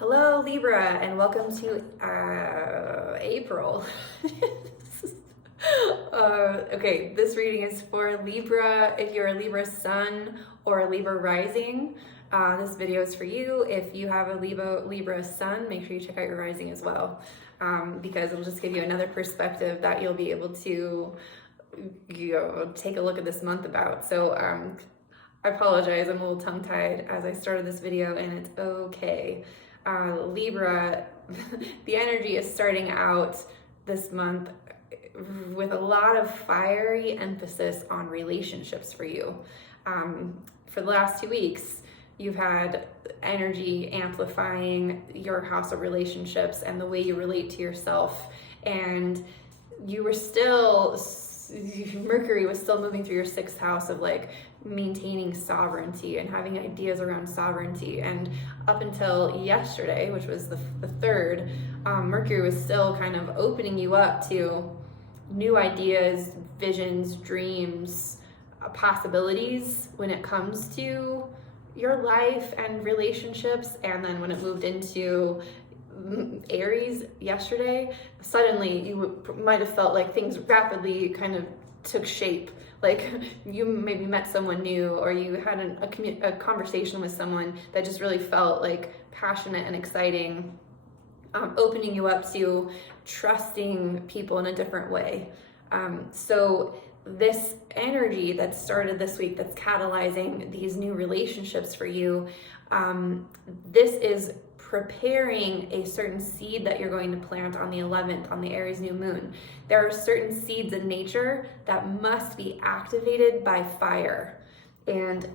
Hello Libra, and welcome to April. Okay, this reading is for Libra if you're a Libra sun or a Libra rising. This video is for you. If you have a Libra sun, make sure you check out your rising as well, because it'll just give you another perspective that you'll be able to take a look at this month about. So I apologize, I'm a little tongue-tied as I started this video, and it's okay. Libra, the energy is starting out this month with a lot of fiery emphasis on relationships for you. For the last 2 weeks, you've had energy amplifying your house of relationships and the way you relate to yourself, and you were still, Mercury was still moving through your 6th house of like maintaining sovereignty and having ideas around sovereignty. And up until yesterday, which was the 3rd, Mercury was still kind of opening you up to new ideas, visions, dreams, possibilities when it comes to your life and relationships. And then when it moved into Aries yesterday, suddenly you might have felt like things rapidly kind of took shape. Like you maybe met someone new, or you had a conversation with someone that just really felt like passionate and exciting, opening you up to trusting people in a different way. So this energy that started this week, that's catalyzing these new relationships for you, this is preparing a certain seed that you're going to plant on the 11th, on the Aries new moon. There are certain seeds in nature that must be activated by fire. And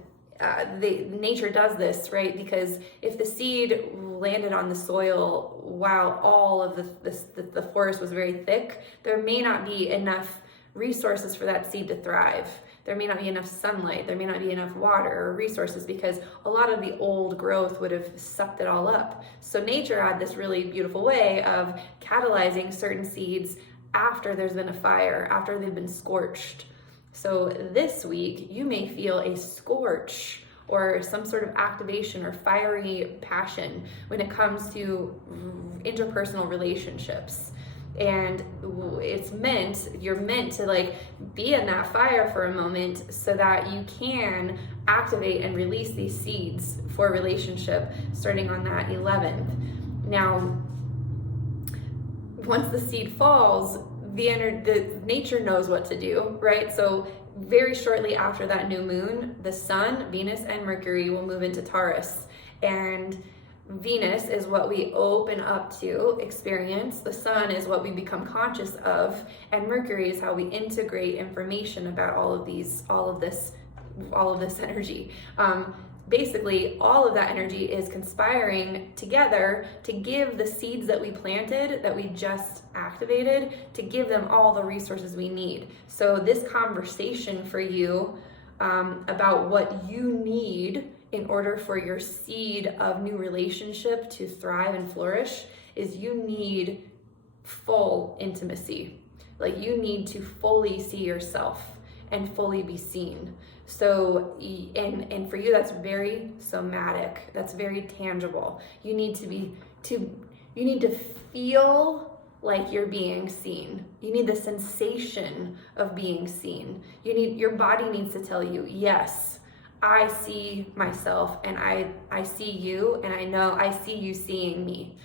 nature does this, right? Because if the seed landed on the soil while all of the forest was very thick, there may not be enough resources for that seed to thrive. There may not be enough sunlight, there may not be enough water or resources, because a lot of the old growth would have sucked it all up. So nature had this really beautiful way of catalyzing certain seeds after there's been a fire, after they've been scorched. So this week, you may feel a scorch or some sort of activation or fiery passion when it comes to interpersonal relationships. And you're meant to like be in that fire for a moment so that you can activate and release these seeds for a relationship starting on that 11th. Now, once the seed falls, the nature knows what to do, right? So very shortly after that new moon, the sun, Venus, and Mercury will move into Taurus. And Venus is what we open up to experience, the sun is what we become conscious of, and Mercury is how we integrate information about all of this energy. Basically, all of that energy is conspiring together to give the seeds that we planted, that we just activated, to give them all the resources we need. So this conversation for you about what you need in order for your seed of new relationship to thrive and flourish is you need full intimacy. Like you need to fully see yourself and fully be seen. So, and for you, that's very somatic. That's very tangible. You need to feel like you're being seen. You need the sensation of being seen. Your body needs to tell you, yes, I see myself, and I see you, and I know I see you seeing me.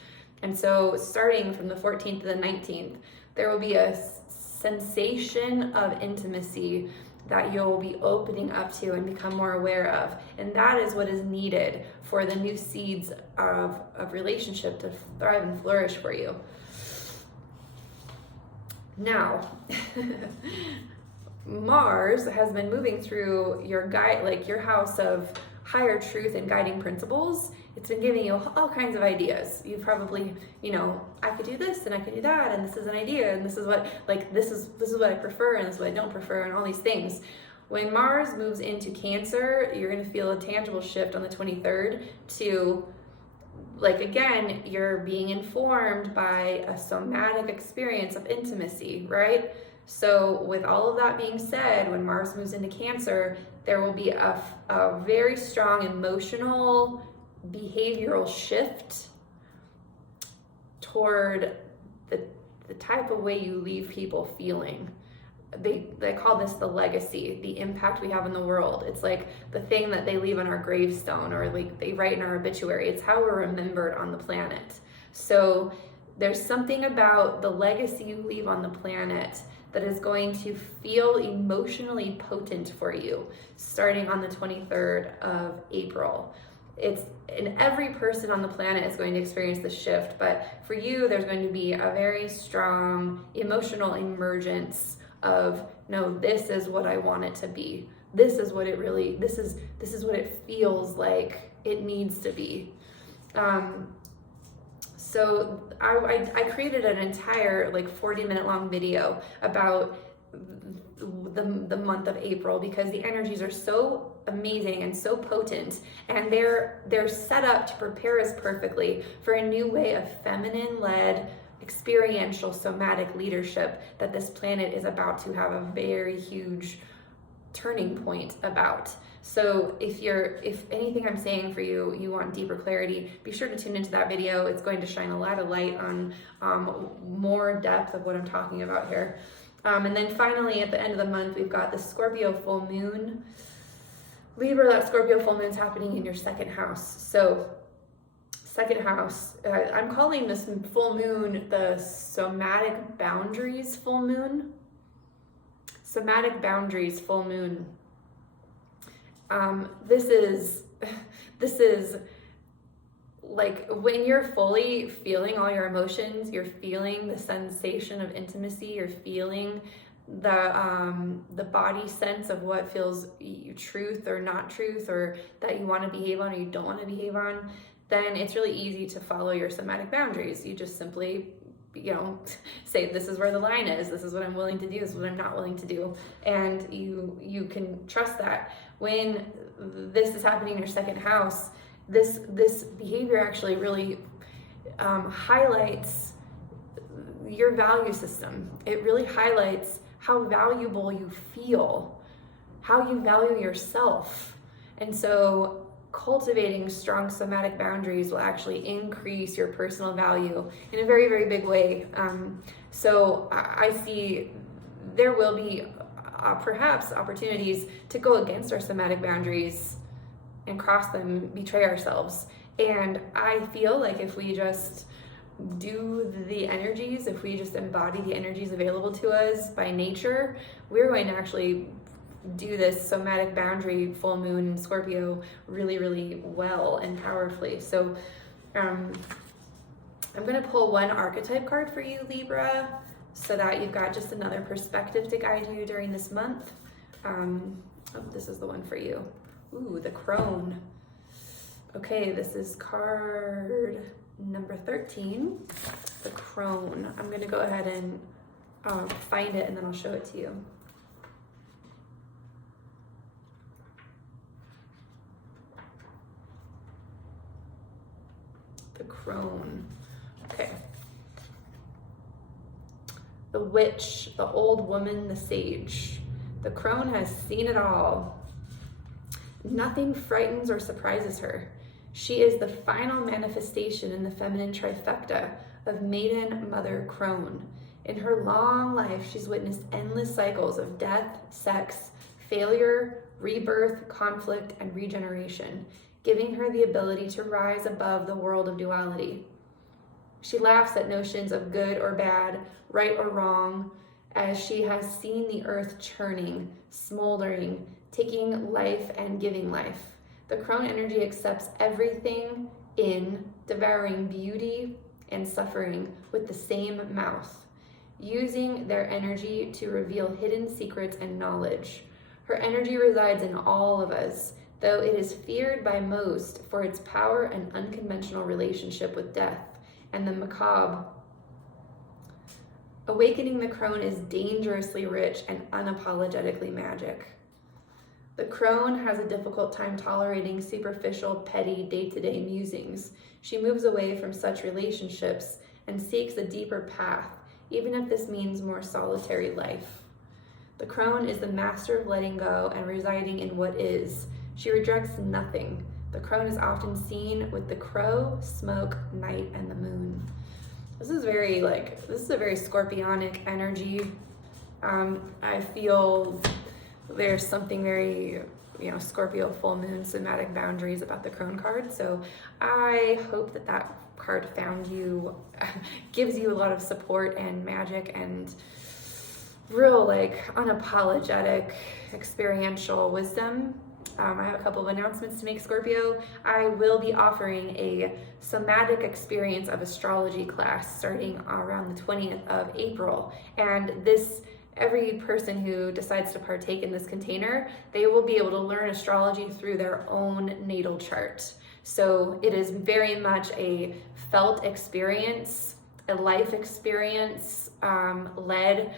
And so starting from the 14th to the 19th, there will be a sensation of intimacy that you'll be opening up to and become more aware of. And that is what is needed for the new seeds of relationship to thrive and flourish for you. Now, Mars has been moving through your your house of higher truth and guiding principles. It's been giving you all kinds of ideas. You probably, I could do this and I could do that, and this is an idea, and this is what I prefer, and this is what I don't prefer, and all these things. When Mars moves into Cancer, you're going to feel a tangible shift on the 23rd to, again, you're being informed by a somatic experience of intimacy, right? So with all of that being said, when Mars moves into Cancer, there will be a very strong emotional, behavioral shift toward the type of way you leave people feeling. They call this the legacy, the impact we have in the world. It's like the thing that they leave on our gravestone, or like they write in our obituary. It's how we're remembered on the planet. So there's something about the legacy you leave on the planet that is going to feel emotionally potent for you starting on the 23rd of April. And every person on the planet is going to experience the shift, but for you, there's going to be a very strong emotional emergence of, no, this is what I want it to be. This is what it really, this is what it feels like it needs to be. So I created an entire like 40-minute long video about the month of April, because the energies are so amazing and so potent, and they're set up to prepare us perfectly for a new way of feminine-led experiential somatic leadership that this planet is about to have a very huge turning point about. So if anything I'm saying for you, you want deeper clarity, be sure to tune into that video. It's going to shine a lot of light on more depth of what I'm talking about here. And then finally, at the end of the month, we've got the Scorpio full moon. Libra, that Scorpio full moon is happening in your second house. So second house, I'm calling this full moon the somatic boundaries full moon. Somatic boundaries full moon. This is like when you're fully feeling all your emotions, you're feeling the sensation of intimacy, you're feeling the body sense of what feels truth or not truth, or that you want to behave on or you don't want to behave on, then it's really easy to follow your somatic boundaries. You just simply, say, this is where the line is, this is what I'm willing to do, this is what I'm not willing to do. And you can trust that. When this is happening in your second house, this behavior actually really highlights your value system. It really highlights how valuable you feel, how you value yourself. And so cultivating strong somatic boundaries will actually increase your personal value in a very, very big way. So I see there will be perhaps opportunities to go against our somatic boundaries and cross them, betray ourselves. And I feel like if we just do the energies, if we just embody the energies available to us by nature, we're going to actually do this somatic boundary full moon in Scorpio really, really well and powerfully. So I'm going to pull one archetype card for you, Libra, so that you've got just another perspective to guide you during this month. This is the one for you. Ooh, the Crone. Okay, this is card number 13, the Crone. I'm going to go ahead and find it, and then I'll show it to you. The Crone. Okay. The witch, the old woman, the sage. The Crone has seen it all. Nothing frightens or surprises her. She is the final manifestation in the feminine trifecta of maiden, mother, crone. In her long life, she's witnessed endless cycles of death, sex, failure, rebirth, conflict, and regeneration, giving her the ability to rise above the world of duality. She laughs at notions of good or bad, right or wrong, as she has seen the earth churning, smoldering, taking life and giving life. The Crone energy accepts everything in, devouring beauty and suffering with the same mouth, using their energy to reveal hidden secrets and knowledge. Her energy resides in all of us, though it is feared by most for its power and unconventional relationship with death and the macabre. Awakening the Crone is dangerously rich and unapologetically magic. The Crone has a difficult time tolerating superficial, petty, day-to-day musings. She moves away from such relationships and seeks a deeper path, even if this means more solitary life. The Crone is the master of letting go and residing in what is. She rejects nothing. The Crone is often seen with the crow, smoke, night, and the moon. This is very this is a very scorpionic energy. I feel there's something very, Scorpio full moon, somatic boundaries about the Crone card. So I hope that that card found you, gives you a lot of support and magic and real unapologetic experiential wisdom. I have a couple of announcements to make, Scorpio. I will be offering a somatic experience of astrology class starting around the 20th of April. And every person who decides to partake in this container, they will be able to learn astrology through their own natal chart. So it is very much a felt experience, a life experience led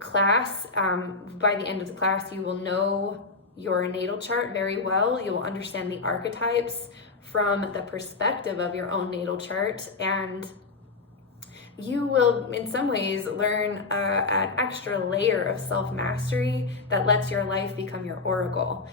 class. By the end of the class, you will know your natal chart very well. You will understand the archetypes from the perspective of your own natal chart, and you will in some ways learn an extra layer of self-mastery that lets your life become your oracle.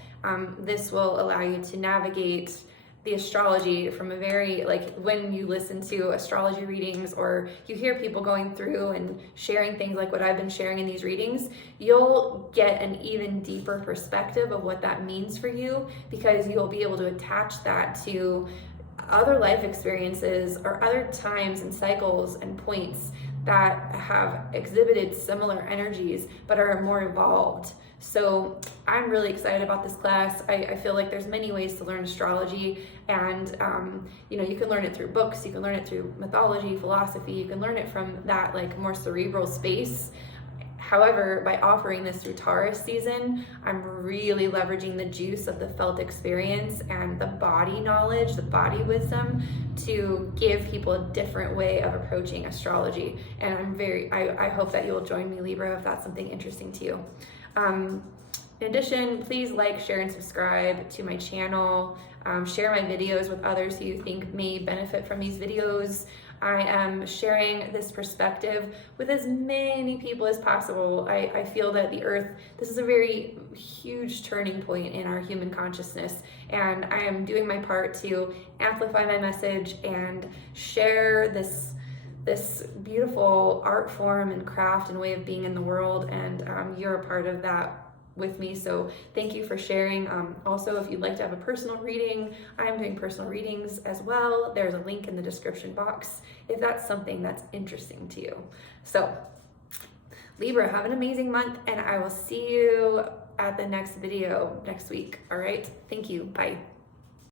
This will allow you to navigate the astrology from a very, when you listen to astrology readings or you hear people going through and sharing things like what I've been sharing in these readings, you'll get an even deeper perspective of what that means for you, because you'll be able to attach that to other life experiences or other times and cycles and points that have exhibited similar energies but are more evolved. So I'm really excited about this class. I feel like there's many ways to learn astrology, and you can learn it through books, you can learn it through mythology, philosophy, you can learn it from that more cerebral space. However, by offering this through Taurus season, I'm really leveraging the juice of the felt experience and the body knowledge, the body wisdom, to give people a different way of approaching astrology. And I hope that you'll join me, Libra, if that's something interesting to you. In addition, please like, share, and subscribe to my channel. Share my videos with others who you think may benefit from these videos. I am sharing this perspective with as many people as possible. I feel that the Earth, this is a very huge turning point in our human consciousness, and I am doing my part to amplify my message and share this beautiful art form and craft and way of being in the world, and you're a part of that with me, so thank you for sharing. Also, if you'd like to have a personal reading, I'm doing personal readings as well. There's a link in the description box if that's something that's interesting to you. So Libra, have an amazing month, and I will see you at the next video next week. All right, thank you, bye.